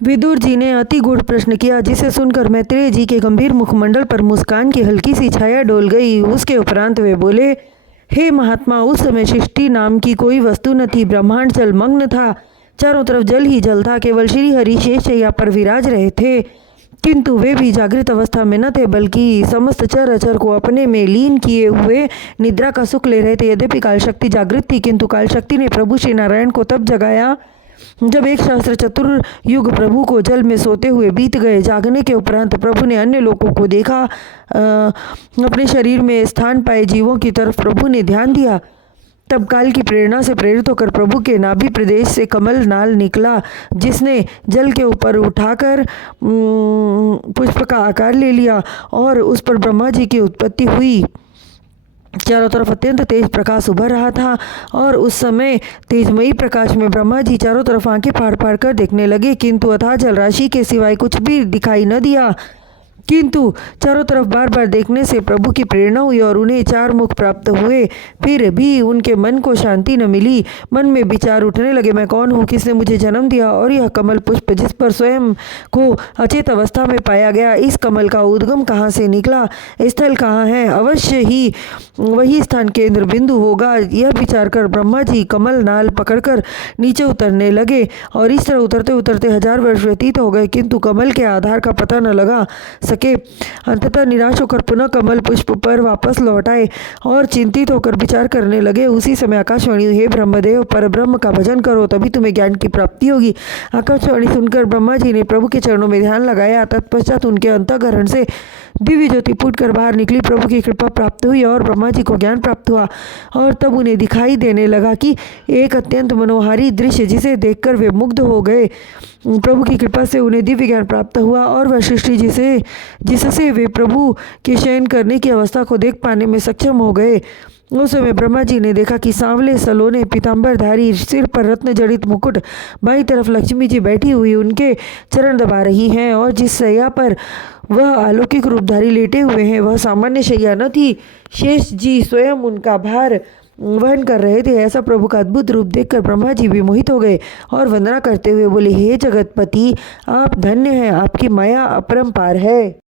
विदुर जी ने अति गूढ़ प्रश्न किया, जिसे सुनकर मैत्रेय जी के गंभीर मुखमंडल पर मुस्कान की हल्की सी छाया डोल गई। उसके उपरांत वे बोले, हे महात्मा, उस समय सृष्टि नाम की कोई वस्तु न थी। ब्रह्मांड जलमग्न था, चारों तरफ जल ही जल था। केवल श्री हरि शेषशय्या पर विराज रहे थे, किंतु वे भी जागृत अवस्था में न थे, बल्कि समस्त चर अचर को अपने में लीन किए हुए निद्रा का सुख ले रहे थे। यद्यपि काल शक्ति जागृत थी, किंतु काल शक्ति ने प्रभु श्री नारायण को तब जगाया जब 1 सहस्त्र चतुर्युग प्रभु को जल में सोते हुए बीत गए। जागने के उपरांत प्रभु ने अन्य लोगों को देखा। अपने शरीर में स्थान पाए जीवों की तरफ प्रभु ने ध्यान दिया। तब काल की प्रेरणा से प्रेरित होकर प्रभु के नाभि प्रदेश से कमल नाल निकला, जिसने जल के ऊपर उठाकर पुष्प का आकार ले लिया और उस पर ब्रह्मा जी की उत्पत्ति हुई। चारों तरफ अत्यंत तेज प्रकाश उभर रहा था और उस समय तेजमयी प्रकाश में ब्रह्मा जी चारों तरफ आंखें फाड़ फाड़ कर देखने लगे, किंतु अथाह जल राशि के सिवाय कुछ भी दिखाई न दिया। किंतु चारों तरफ बार बार देखने से प्रभु की प्रेरणा हुई और उन्हें 4 मुख प्राप्त हुए। फिर भी उनके मन को शांति न मिली। मन में विचार उठने लगे, मैं कौन हूँ, किसने मुझे जन्म दिया, और यह कमल पुष्प जिस पर स्वयं को अचेत अवस्था में पाया गया, इस कमल का उद्गम कहाँ से निकला, स्थल कहाँ है, अवश्य ही वही स्थान केंद्र बिंदु होगा। यह विचार कर ब्रह्मा जी कमल नाल पकड़कर नीचे उतरने लगे और इस तरह उतरते उतरते 1000 वर्ष व्यतीत हो गए, किंतु कमल के आधार का पता न लगा सके। अंततः निराश होकर पुनः कमल पुष्प पर वापस लौट आए और चिंतित होकर विचार करने लगे। उसी समय आकाशवाणी, हे ब्रह्मदेव, परब्रह्म का भजन करो, तभी तुम्हें ज्ञान की प्राप्ति होगी। आकाशवाणी सुनकर ब्रह्मा जी ने प्रभु के चरणों में ध्यान लगाया। तत्पश्चात उनके अंतःकरण से दिव्य ज्योति फूटकर बाहर निकली। प्रभु की कृपा प्राप्त हुई और ब्रह्मा जी को ज्ञान प्राप्त हुआ और तब उन्हें दिखाई देने लगा कि एक अत्यंत मनोहारी दृश्य, जिसे देखकर वे मुग्ध हो गए। प्रभु की कृपा से उन्हें दिव्य ज्ञान प्राप्त हुआ और वह सृष्टि जिससे वे प्रभु के शयन करने की अवस्था को देख पाने में सक्षम हो गए। उस समय ब्रह्मा जी ने देखा कि सांवले सलोने पीताम्बरधारी, सिर पर रत्न जड़ित मुकुट, बाईं तरफ लक्ष्मी जी बैठी हुई उनके चरण दबा रही हैं और जिस शैया पर वह अलौकिक रूपधारी लेटे हुए हैं, वह सामान्य शैया न थी। शेष जी स्वयं उनका भार वहन कर रहे थे। ऐसा प्रभु का अद्भुत रूप देखकर ब्रह्मा जी भी मोहित हो गए और वंदना करते हुए बोले, हे जगतपति, आप धन्य हैं, आपकी माया अपरंपार है।